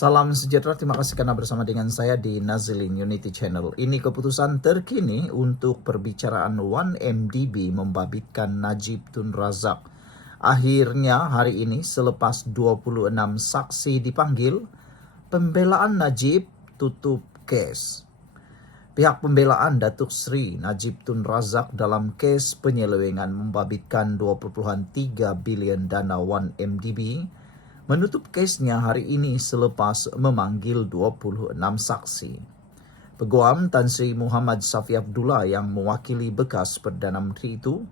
Salam sejahtera, terima kasih karena bersama dengan saya di Nazilin Unity Channel. Ini keputusan terkini untuk perbicaraan 1MDB membabitkan Najib Tun Razak. Akhirnya hari ini selepas 26 saksi dipanggil, pembelaan Najib tutup kes. Pihak pembelaan Datuk Seri Najib Tun Razak dalam kes penyelewengan membabitkan 2.3 bilion dana 1MDB menutup kesnya hari ini selepas memanggil 26 saksi. Peguam Tan Sri Muhammad Safi Abdullah yang mewakili bekas Perdana Menteri itu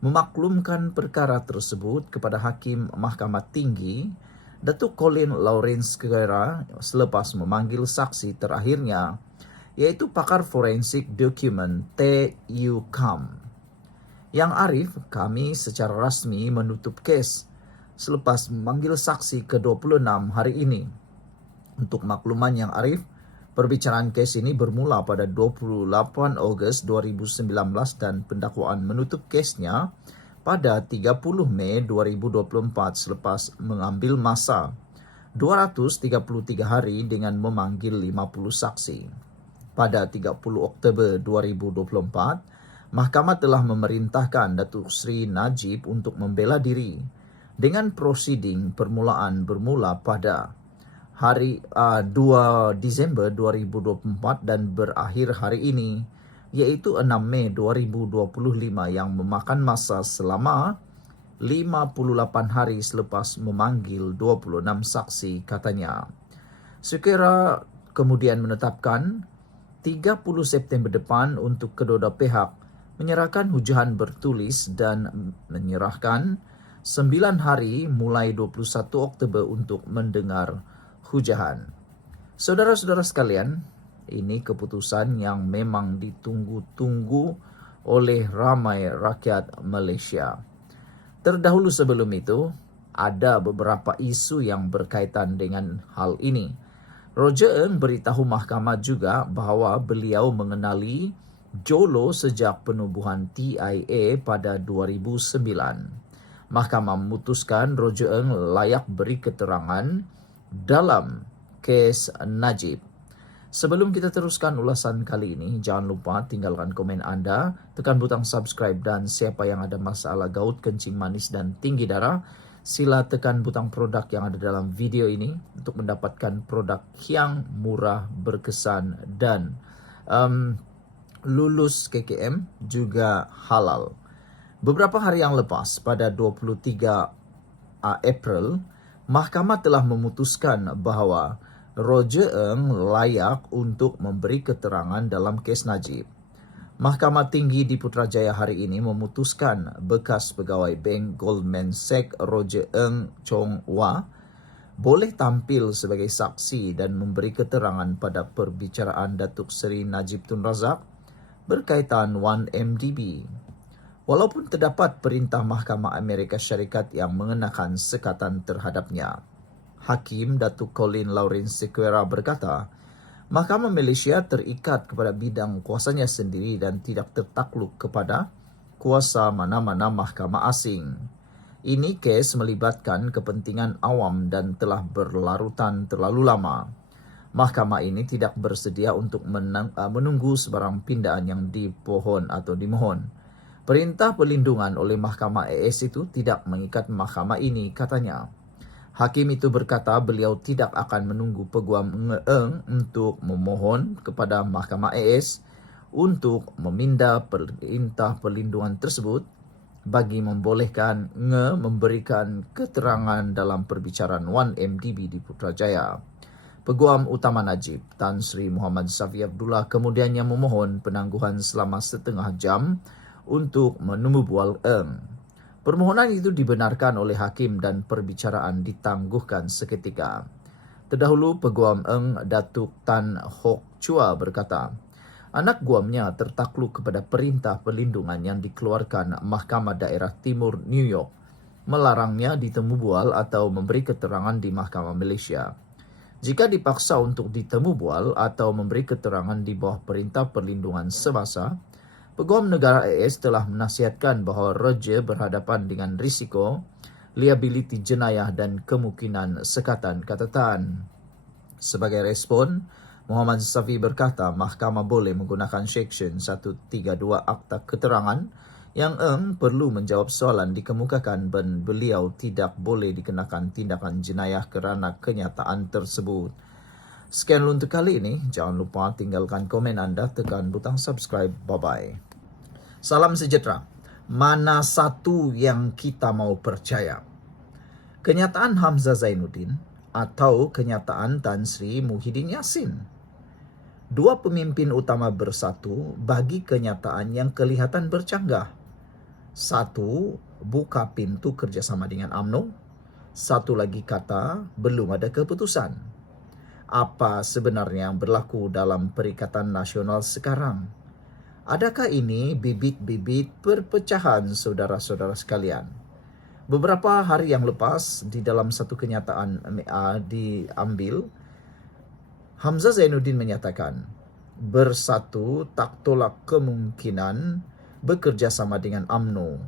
memaklumkan perkara tersebut kepada Hakim Mahkamah Tinggi Datuk Colin Lawrence Kera selepas memanggil saksi terakhirnya, iaitu pakar forensik dokumen T.U. Kam. Yang Arif, kami secara rasmi menutup kes selepas memanggil saksi ke-26 hari ini. Untuk makluman yang Arif, perbicaraan kes ini bermula pada 28 Ogos 2019 dan pendakwaan menutup kesnya pada 30 Mei 2024 selepas mengambil masa 233 hari dengan memanggil 50 saksi. Pada 30 Oktober 2024, Mahkamah telah memerintahkan Datuk Seri Najib untuk membela diri dengan prosiding permulaan bermula pada hari 2 Disember 2024 dan berakhir hari ini, iaitu 6 Mei 2025 yang memakan masa selama 58 hari selepas memanggil 26 saksi, katanya. Sekira kemudian menetapkan 30 September depan untuk kedua-dua pihak menyerahkan hujahan bertulis dan menyerahkan 9 hari mulai 21 Oktober untuk mendengar hujahan. Saudara-saudara sekalian, ini keputusan yang memang ditunggu-tunggu oleh ramai rakyat Malaysia. Terdahulu sebelum itu, ada beberapa isu yang berkaitan dengan hal ini. Roger Ng beritahu mahkamah juga bahawa beliau mengenali Jolo sejak penubuhan TIA pada 2009. Mahkamah memutuskan Roger Ng layak beri keterangan dalam kes Najib. Sebelum kita teruskan ulasan kali ini, jangan lupa tinggalkan komen anda, tekan butang subscribe, dan siapa yang ada masalah gaut, kencing manis dan tinggi darah, sila tekan butang produk yang ada dalam video ini untuk mendapatkan produk yang murah, berkesan dan lulus KKM juga halal. Beberapa hari yang lepas, pada 23 April, Mahkamah telah memutuskan bahawa Roger Ng layak untuk memberi keterangan dalam kes Najib. Mahkamah Tinggi di Putrajaya hari ini memutuskan bekas pegawai Bank Goldman Sachs Roger Ng Chong Wah boleh tampil sebagai saksi dan memberi keterangan pada perbicaraan Datuk Seri Najib Tun Razak berkaitan 1MDB. Walaupun terdapat perintah Mahkamah Amerika Syarikat yang mengenakan sekatan terhadapnya. Hakim Datuk Colin Lawrence Sequeira berkata, Mahkamah Malaysia terikat kepada bidang kuasanya sendiri dan tidak tertakluk kepada kuasa mana-mana mahkamah asing. Ini kes melibatkan kepentingan awam dan telah berlarutan terlalu lama. Mahkamah ini tidak bersedia untuk menunggu sebarang pindaan yang dimohon. Perintah perlindungan oleh Mahkamah AS itu tidak mengikat mahkamah ini, katanya. Hakim itu berkata beliau tidak akan menunggu Peguam Ng untuk memohon kepada Mahkamah AS untuk meminda perintah perlindungan tersebut bagi membolehkan Ng memberikan keterangan dalam perbicaraan 1MDB di Putrajaya. Peguam Utama Najib, Tan Sri Muhammad Safi Abdullah, kemudiannya memohon penangguhan selama setengah jam untuk menemui Ng. Permohonan itu dibenarkan oleh hakim dan perbicaraan ditangguhkan seketika. Terdahulu Peguam Ng Datuk Tan Hock Chua berkata, anak guamnya tertakluk kepada perintah perlindungan yang dikeluarkan Mahkamah Daerah Timur New York melarangnya ditemu bual atau memberi keterangan di Mahkamah Malaysia. Jika dipaksa untuk ditemu bual atau memberi keterangan di bawah perintah perlindungan semasa, Peguam Negara AS telah menasihatkan bahawa Roger berhadapan dengan risiko, liability jenayah dan kemungkinan sekatan, kata Tan. Sebagai respon, Muhammad Safi berkata mahkamah boleh menggunakan Seksyen 132 Akta Keterangan yang perlu menjawab soalan dikemukakan dan beliau tidak boleh dikenakan tindakan jenayah kerana kenyataan tersebut. Sekian untuk kali ini. Jangan lupa tinggalkan komen anda, tekan butang subscribe. Bye-bye. Salam sejahtera. Mana satu yang kita mau percaya? Kenyataan Hamzah Zainuddin atau kenyataan Tan Sri Muhyiddin Yassin? Dua pemimpin utama bersatu bagi kenyataan yang kelihatan bercanggah. Satu, buka pintu kerjasama dengan UMNO. Satu lagi kata, belum ada keputusan. Apa sebenarnya yang berlaku dalam Perikatan Nasional sekarang? Adakah ini bibit-bibit perpecahan saudara-saudara sekalian? Beberapa hari yang lepas, di dalam satu kenyataan diambil, Hamzah Zainuddin menyatakan, bersatu tak tolak kemungkinan bekerja sama dengan UMNO.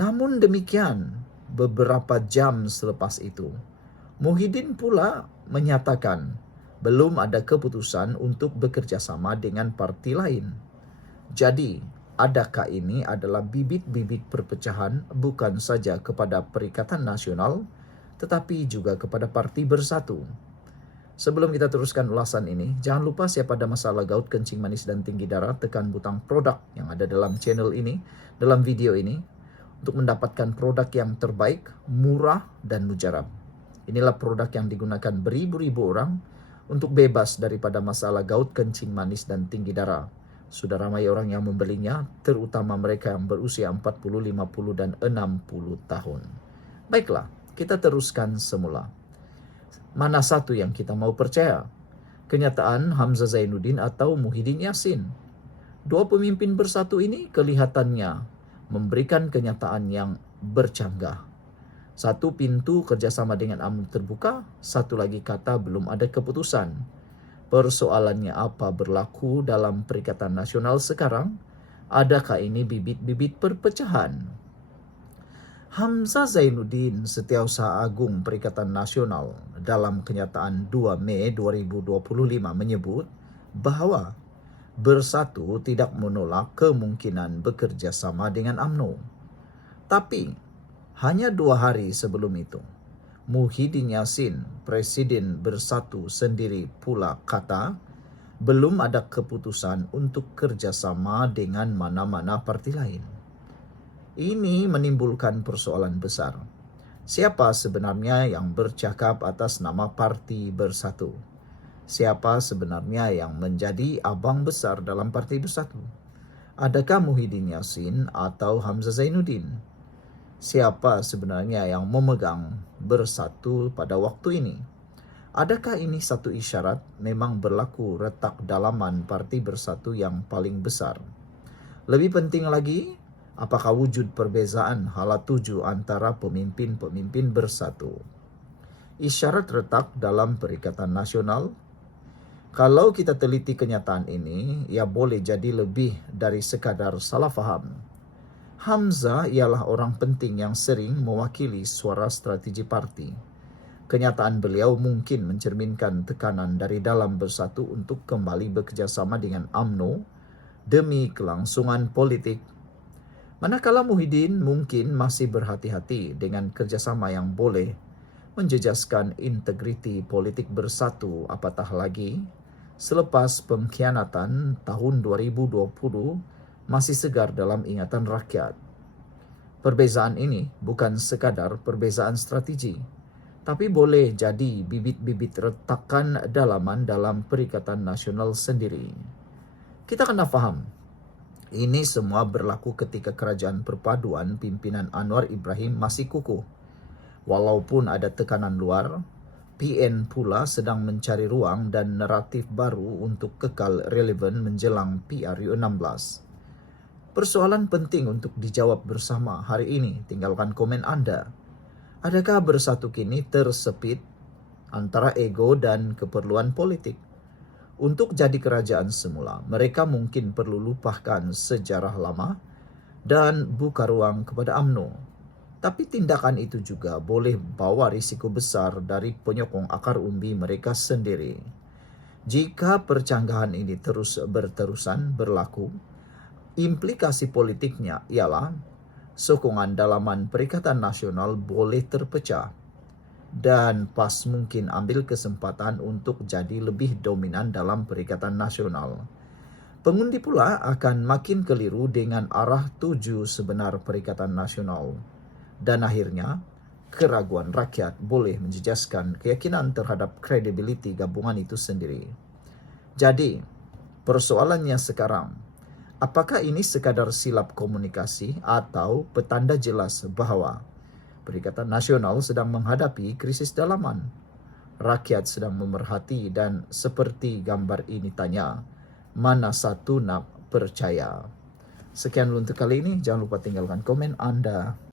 Namun demikian, beberapa jam selepas itu, Muhyiddin pula menyatakan belum ada keputusan untuk bekerja sama dengan parti lain. Jadi, adakah ini adalah bibit-bibit perpecahan bukan saja kepada Perikatan Nasional, tetapi juga kepada Parti Bersatu? Sebelum kita teruskan ulasan ini, jangan lupa siapa ada masalah gout, kencing manis, dan tinggi darah, tekan butang produk yang ada dalam channel ini, dalam video ini, untuk mendapatkan produk yang terbaik, murah, dan mujarab. Inilah produk yang digunakan beribu-ribu orang untuk bebas daripada masalah gout, kencing manis, dan tinggi darah. Sudah ramai orang yang membelinya, terutama mereka yang berusia 40, 50, dan 60 tahun. Baiklah, kita teruskan semula. Mana satu yang kita mau percaya? Kenyataan Hamzah Zainuddin atau Muhyiddin Yassin? Dua pemimpin bersatu ini kelihatannya memberikan kenyataan yang bercanggah. Satu pintu kerjasama dengan UMNO terbuka, satu lagi kata belum ada keputusan. Persoalannya apa berlaku dalam Perikatan Nasional sekarang? Adakah ini bibit-bibit perpecahan? Hamzah Zainuddin, Setiausaha Agung Perikatan Nasional, dalam kenyataan 2 Mei 2025 menyebut bahawa bersatu tidak menolak kemungkinan bekerja sama dengan UMNO. Tapi, hanya 2 hari sebelum itu, Muhyiddin Yassin, Presiden Bersatu sendiri pula kata, belum ada keputusan untuk kerjasama dengan mana-mana parti lain. Ini menimbulkan persoalan besar. Siapa sebenarnya yang bercakap atas nama Parti Bersatu? Siapa sebenarnya yang menjadi abang besar dalam Parti Bersatu? Adakah Muhyiddin Yassin atau Hamzah Zainuddin? Siapa sebenarnya yang memegang bersatu pada waktu ini? Adakah ini satu isyarat memang berlaku retak dalaman Parti Bersatu yang paling besar? Lebih penting lagi, apakah wujud perbezaan hala tuju antara pemimpin-pemimpin bersatu? Isyarat retak dalam Perikatan Nasional? Kalau kita teliti kenyataan ini, ia boleh jadi lebih dari sekadar salah faham. Hamzah ialah orang penting yang sering mewakili suara strategi parti. Kenyataan beliau mungkin mencerminkan tekanan dari dalam bersatu untuk kembali bekerjasama dengan UMNO demi kelangsungan politik. Manakala Muhyiddin mungkin masih berhati-hati dengan kerjasama yang boleh menjejaskan integriti politik bersatu, apatah lagi selepas pengkhianatan tahun 2020 masih segar dalam ingatan rakyat. Perbezaan ini bukan sekadar perbezaan strategi, tapi boleh jadi bibit-bibit retakan dalaman dalam Perikatan Nasional sendiri. Kita kena faham, ini semua berlaku ketika kerajaan perpaduan pimpinan Anwar Ibrahim masih kukuh. Walaupun ada tekanan luar, PN pula sedang mencari ruang dan naratif baru untuk kekal relevan menjelang PRU16. Persoalan penting untuk dijawab bersama hari ini, tinggalkan komen anda. Adakah bersatu kini tersepit antara ego dan keperluan politik? Untuk jadi kerajaan semula, mereka mungkin perlu lupakan sejarah lama dan buka ruang kepada UMNO. Tapi tindakan itu juga boleh bawa risiko besar dari penyokong akar umbi mereka sendiri. Jika percanggahan ini terus berterusan berlaku, implikasi politiknya ialah sokongan dalaman Perikatan Nasional boleh terpecah dan PAS mungkin ambil kesempatan untuk jadi lebih dominan dalam Perikatan Nasional. Pengundi pula akan makin keliru dengan arah tuju sebenar Perikatan Nasional. Dan akhirnya, keraguan rakyat boleh menjejaskan keyakinan terhadap kredibiliti gabungan itu sendiri. Jadi, persoalannya sekarang, apakah ini sekadar silap komunikasi atau petanda jelas bahwa Perikatan Nasional sedang menghadapi krisis dalaman? Rakyat sedang memerhati dan seperti gambar ini tanya, mana satu nak percaya? Sekian untuk kali ini, jangan lupa tinggalkan komen Anda.